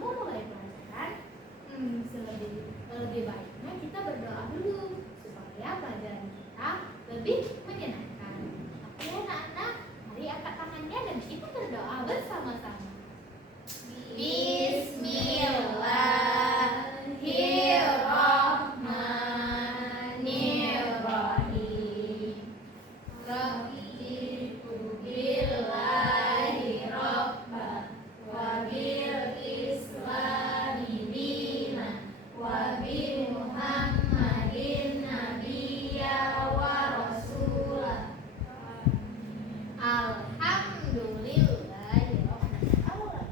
mau mulai pelajaran, lebih baiknya kita berdoa dulu supaya pelajaran kita lebih menyenangkan. Oke anak-anak, mari angkat tangannya dan kita berdoa bersama-sama. Bismillahirrahmanirrahim. Raditu billahi rabba wa bil islami dina wa bi Muhammadin nabiyya wa rasulah. Alhamdulillahirrahmanirrahim.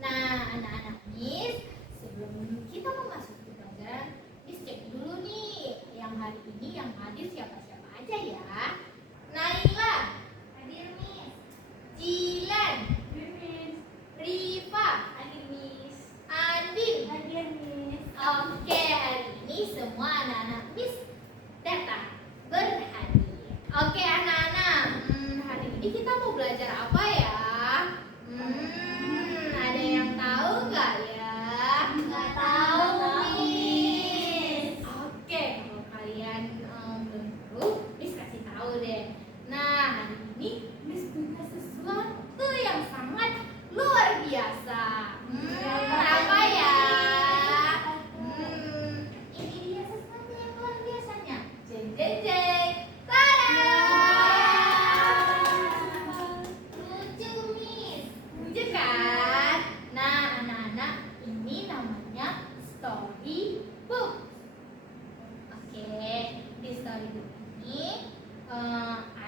Nah, anak-anak Miss, sebelum kita memasuki pelajaran, Miss cek dulu nih yang hari ini yang hadir siapa-siapa aja ya. Naila, hadir Miss. Jilan, hadir Miss. Rifa, hadir Miss. Andin, hadir Miss. Oke, hari ini semua anak-anak Miss datang berhadir. Oke anak-anak, hari ini kita mau belajar apa ya? Ada yang tahu nggak ya? Nggak tahu Miss. Oke, kalau kalian belum tahu, Miss kasih tahu deh. Nah, hari ini Miss punya sesuatu yang sangat luar biasa. Apa ya? Ini dia sesuatu yang luar biasanya. Jeng jeng jeng. Tada! Lucu Miss. Lucu kan? Nah, anak-anak, ini namanya storybook. Oke, di storybook ini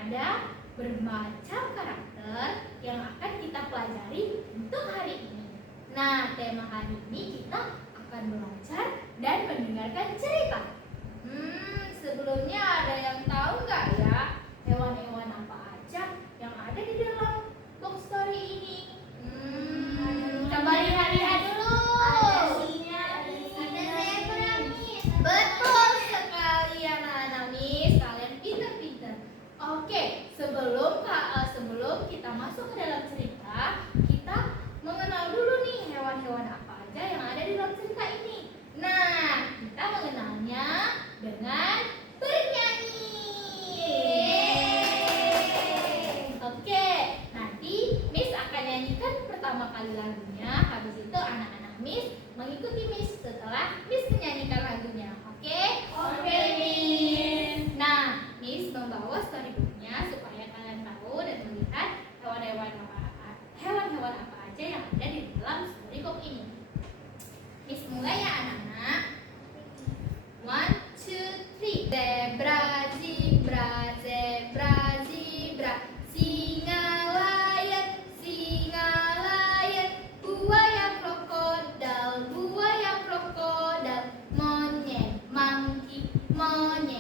ada bermacam karakter yang akan kita pelajari untuk hari ini. Nah, tema hari ini kita akan belajar dan mendengarkan cerita. Sebelumnya ada yang tahu nggak ya hewan-hewan apa aja yang ada di dalam box story ini? Coba lihat-lihat dulu. Ada singa, ada zebra, Miss. Betul sekali anak-anak Miss, kalian pintar-pintar. Oke, sebelum kita masuk ke dalam cerita, kita mengenal dulu nih hewan-hewan apa aja yang ada di dalam cerita ini. Nah, kita mengenalnya dengan bernyanyi. Oke, nanti Miss akan nyanyikan pertama kali lagunya. Habis itu anak-anak Miss mengikuti Miss setelah Miss menyanyikan lagunya. Oke? Oke, Miss. Nah, Miss membawa storybooknya supaya kalian tahu dan melihat hewan-hewan apa aja yang ada di dalam storybook ini. Miss mulai ya anak-anak. 1, 2, 3. Zebra, zebra, zebra, zebra. Singa, lion, buaya, krokodil, buaya, krokodil. Monyet, monkey, monyet.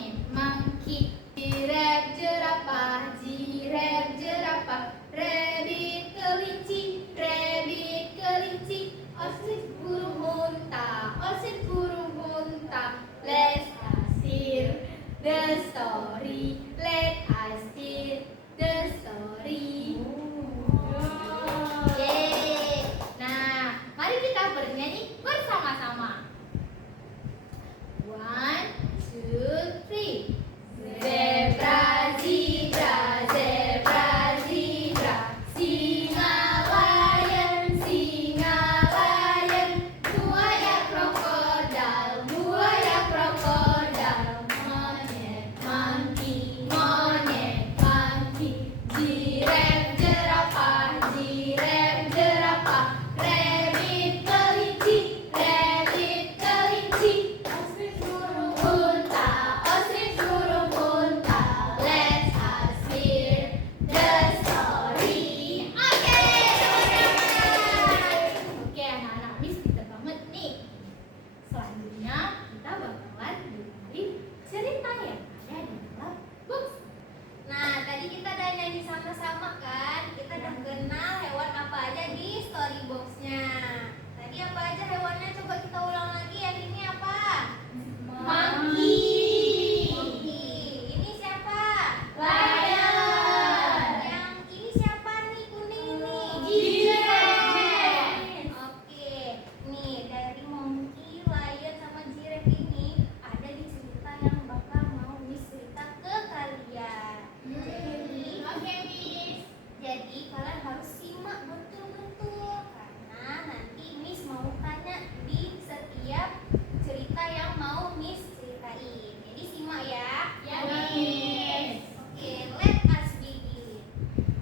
harus simak betul-betul karena nanti Miss mau tanya di setiap cerita yang mau Miss ceritain. Jadi simak ya. Ya, Miss. Oke, let us begin.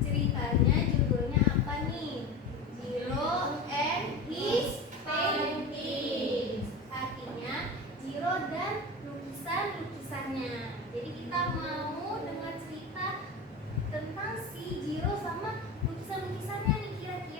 Ceritanya judulnya apa nih? Jiro and his paintings. Artinya Jiro dan lukisan-lukisannya. Jadi kita mau dengar cerita tentang si Jiro sama lukisan-lukisannya nih kira-kira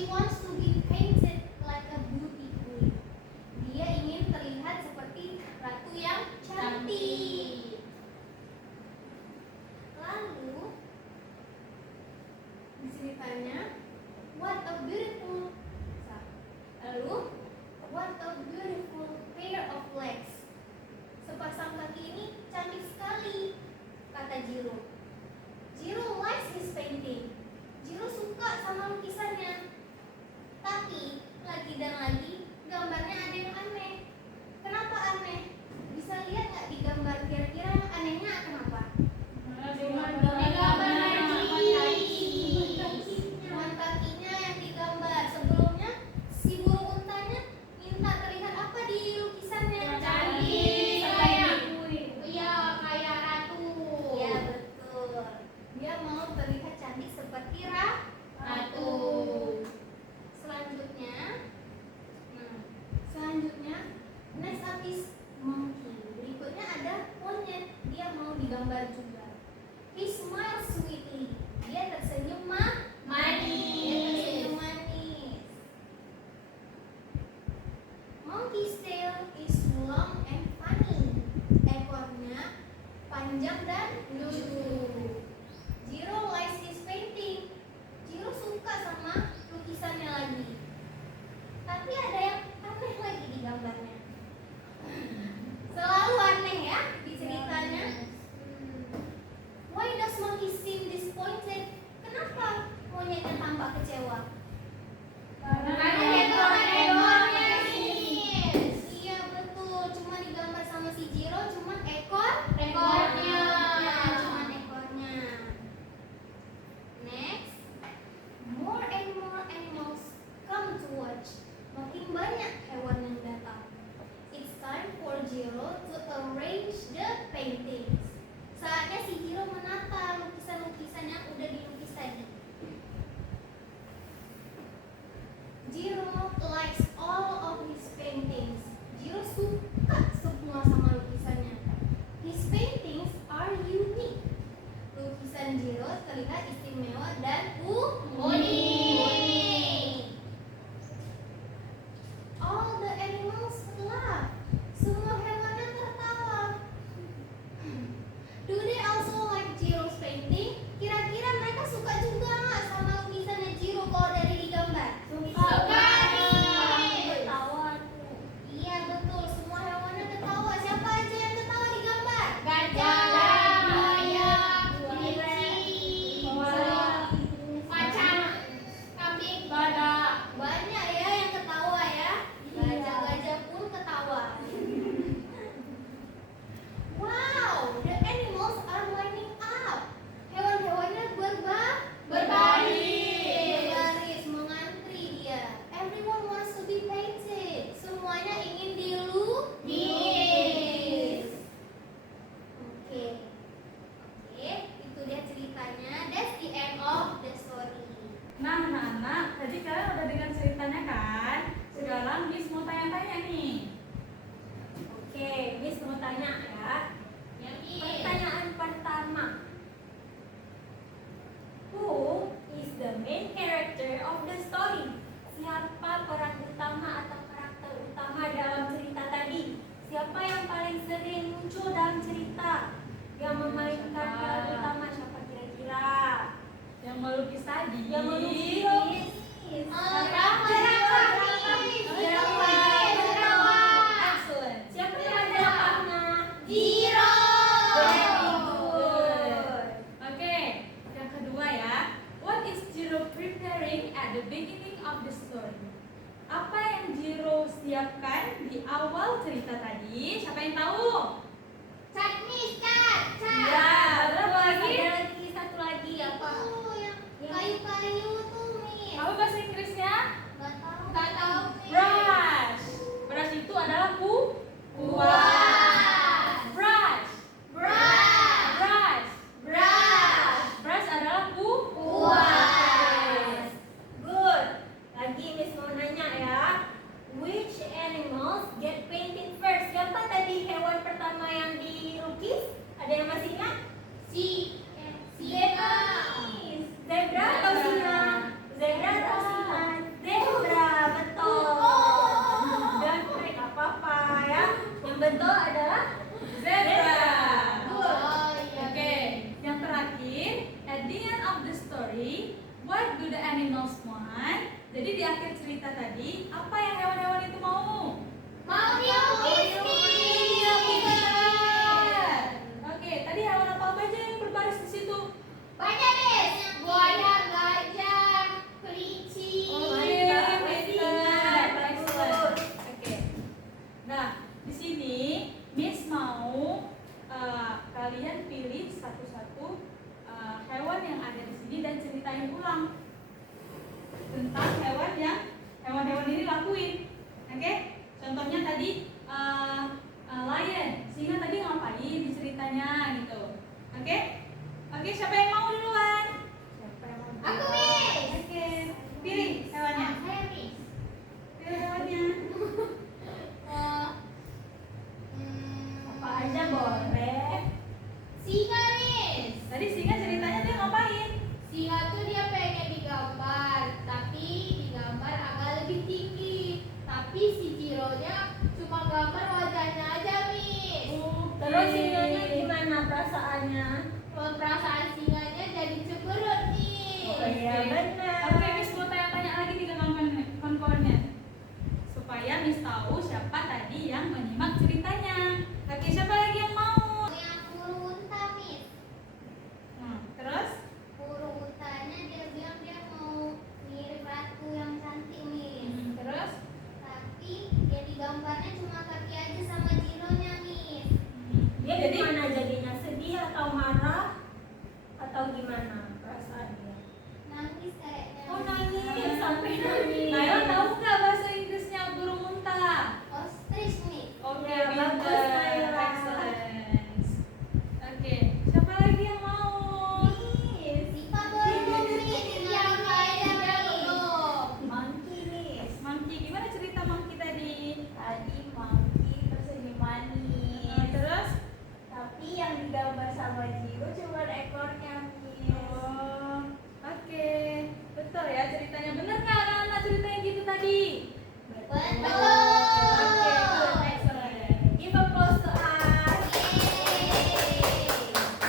She wants to be painted like a beauty queen. Dia ingin terlihat seperti ratu yang cantik. Lalu di sini tanya, what a beautiful pair of legs. Sepasang kaki ini cantik sekali, kata Jiro. Jiro likes his painting. Jiro suka sama lukisannya. Tapi lagi dan lagi gambarnya ada yang aneh. Kenapa aneh? Bisa lihat nggak di gambar, kira-kira yang anehnya kenapa? Cuman kakinya yang digambar. Sebelumnya si burung untanya minta terlihat apa di lukisannya? Cantik. Iya, kayak ratu. Iya betul. Dia mau terlihat cantik seperti Ratu. Selanjutnya, next up is monkey. Berikutnya ada monyet. Dia mau digambar juga. He smiles sweetly. Dia tersenyum Manis. Monkey's tail is long and funny. Ekornya panjang dan lucu. Jiro likes his painting. Jiro suka sama lukisannya lagi. Tapi ada yang aneh lagi di gambarnya. Selalu aneh ya di ceritanya. Why does monkey seem disappointed? Kenapa monyetnya tampak kecewa? Karena ekornya sis. Iya betul, cuma digambar sama si Jiro cuma Ekornya. Cuman ekornya. Next, more and more animals come to watch. Makin banyak hewan yang datang. It's time for Jiro to arrange the paintings. Saatnya si Jiro menata lukisan-lukisan yang udah dilukis tadi. Jiro likes all of his paintings. Jiro suka semua sama lukisannya. His paintings are unique. Lukisan Jiro terlihat istimewa dan unik. All the animals laugh. Semua hewannya tertawa. Do they also like Jiro's painting? Kira-kira mereka suka juga nggak sama lukisannya Jiro kalau dari digambar? Suka. Ketawa tuh. Iya betul, semua hewannya ketawa. Siapa aja yang ketawa di gambar? Gajah, buaya, kelinci, macan, kambing, badak. Banyak ya yang ketawa ya. Gajah-gajah pun ketawa. Wow, the animals are lining up. Hewan-hewannya berbaris, mengantri dia. Everyone wants to be painted. Semuanya ingin dilukis. Oke, itu dia ceritanya. That's the end of the story. Nah, anak-anak, tadi kalian udah dengar ceritanya kan? Sekarang Miss mau tanya-tanya nih. Oke, Miss mau tanya ya. Pertanyaan pertama. Who is the main character of the story? Siapa peran utama atau karakter utama dalam cerita tadi? Siapa yang paling sering muncul dalam cerita? Yang memainkan peran utama siapa kira-kira? Yang melukis tadi. Yang melukis. Excellent. Siapa yang ada rapahnya? Jiro. Very good. Oke, yang kedua ya. What is Jiro preparing at the beginning of the story? Apa yang Jiro siapkan di awal cerita tadi? Siapa yang tahu? Cat. Ya, berapa lagi? Ada lagi satu lagi apa? Itu yang kayu-kayu tuh, Miss. Apa bahasa Inggrisnya? Nggak tahu. Brush. Brush itu adalah kuas. Brush. Brush adalah Kuas. Good. Lagi Miss mau nanya ya. Which animals get painted first? Siapa tadi hewan pertama yang dilukis? Ada yang masih ingat? Zebra. Zebra atau singa? Zebra atau singa? Jadi di akhir cerita tadi, apa yang hewan-hewan itu mau? Mau dilukis, Iya, Miss. benar. Oke, tadi hewan apa aja yang berbaris di situ? Banyak, Miss. Buaya, gajah, kelinci. Pintar. Excellent. Oke. Nah, di sini Miss mau kalian pilih satu-satu hewan yang ada di sini dan ceritain ulang tentang hewan-hewan ini lakuin. Oke? Contohnya tadi lion, singa tadi ngapain di ceritanya gitu. Oke? Oke, siapa yang mau duluan? Aku, Miss. Oke, pilih hewannya. Saya, Miss. Pilih hewannya. Apa aja boleh. Singa, Miss. Tadi singa ceritanya dia ngapain? Singa tuh dia pengen digambar, tapi digambar agak lebih tinggi. Tapi si Jironya cuma gambar wajahnya aja, Miss. Terus singanya gimana perasaannya? Perasaan singanya jadi cemberut, Miss. Oh iya benar. Oke, Miss mau tanya-tanya lagi nih ke kawan-kawannya supaya Miss tahu siapa tadi yang menyimak ceritanya. Oke, siapa lagi yang mau? Yang burung unta, Miss. Terus? Burung untanya dia bilang dia mau mirip ratu yang cantik, Miss. Terus? Tapi dia digambarnya cuma kaki aja sama Jironya, Miss. Dia Jadi gimana jadinya? Sedih atau marah? Atau gimana perasaannya? Nangis kayaknya. Oh, nangis. Sampai nangis. Naila tahu nggak bahasa Inggrisnya burung unta? Ostrich, Miss. Oke, Ya, bagus, pintar. Naila. Excellent. Oke, siapa lagi yang mau? Sipa belum, Miss. Yang lainnya belum. Monkey Miss. Monkey, gimana cerita monkey tadi? Tadi monkey tersenyum manis. Terus? Tapi yang digambar sama Jiro cuma ekornya Miss. Oh, oke. Betul ya ceritanya. Bener nggak anak-anak ceritanya gitu tadi? Betul. Oke, good. Excellent. Give applause to us.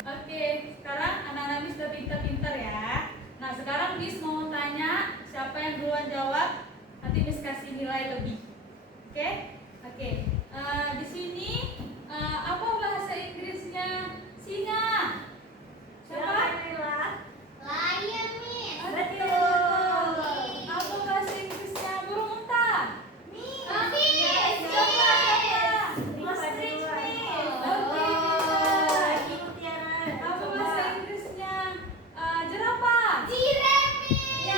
Oke, sekarang anak-anak Miss udah pintar-pintar ya. Nah, sekarang Miss mau tanya siapa yang duluan jawab, nanti Miss kasih nilai lebih. Oke? Oke. Di sini apa bahasa Inggrisnya singa? Siapa? Naila. Lion, Miss. Betul. Apa bahasa Inggrisnya burung unta? Miss. Siapa? Ostrich Miss. Oke, pintar. Lagi Mutiara. Apa bahasa Inggrisnya jerapah? Giraffe, Miss.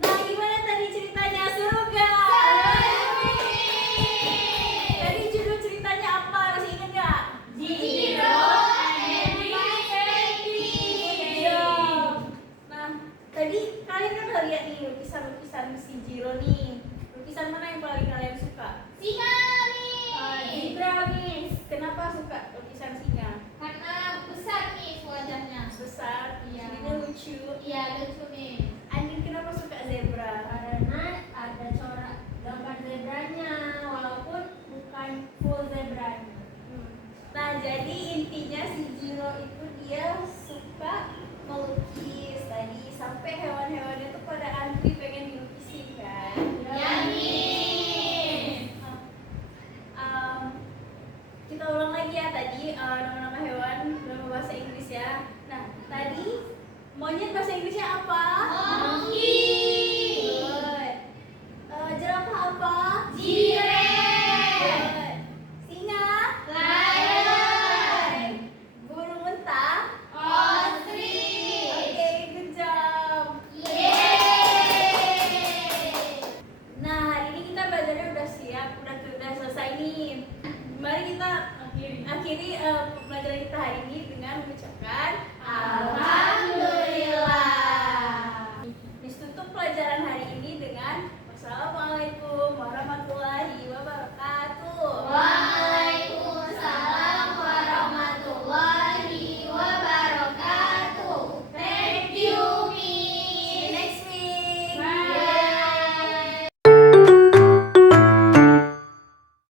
Nah, gimana tadi ceritanya? Seru gak? Tadi judul ceritanya apa? Masih ingat gak? Jiro and Miss Fenty. Iya. Nah, tadi kalian kan udah lihat nih lukisan-lukisan si Jiro nih. Lukisan mana yang paling kalian suka? Singa, Miss. Zebra Miss. Kenapa suka lukisan singa? Karena besar, Miss, wajahnya. Besar, Iya. ininya lucu. Iya, lucu, Miss. Andin kenapa suka zebra? Karena ada corak gambar zebranya, walaupun bukan full zebranya. Nah, jadi intinya si Jiro itu dia suka melukis tadi sampai hewan-hewannya tuh pada antri pengen dilukisin kan? Ya, Miss. Kita ulang lagi ya tadi nama-nama hewan, nama bahasa Inggris ya. Nah, tadi monyet bahasa Inggrisnya apa?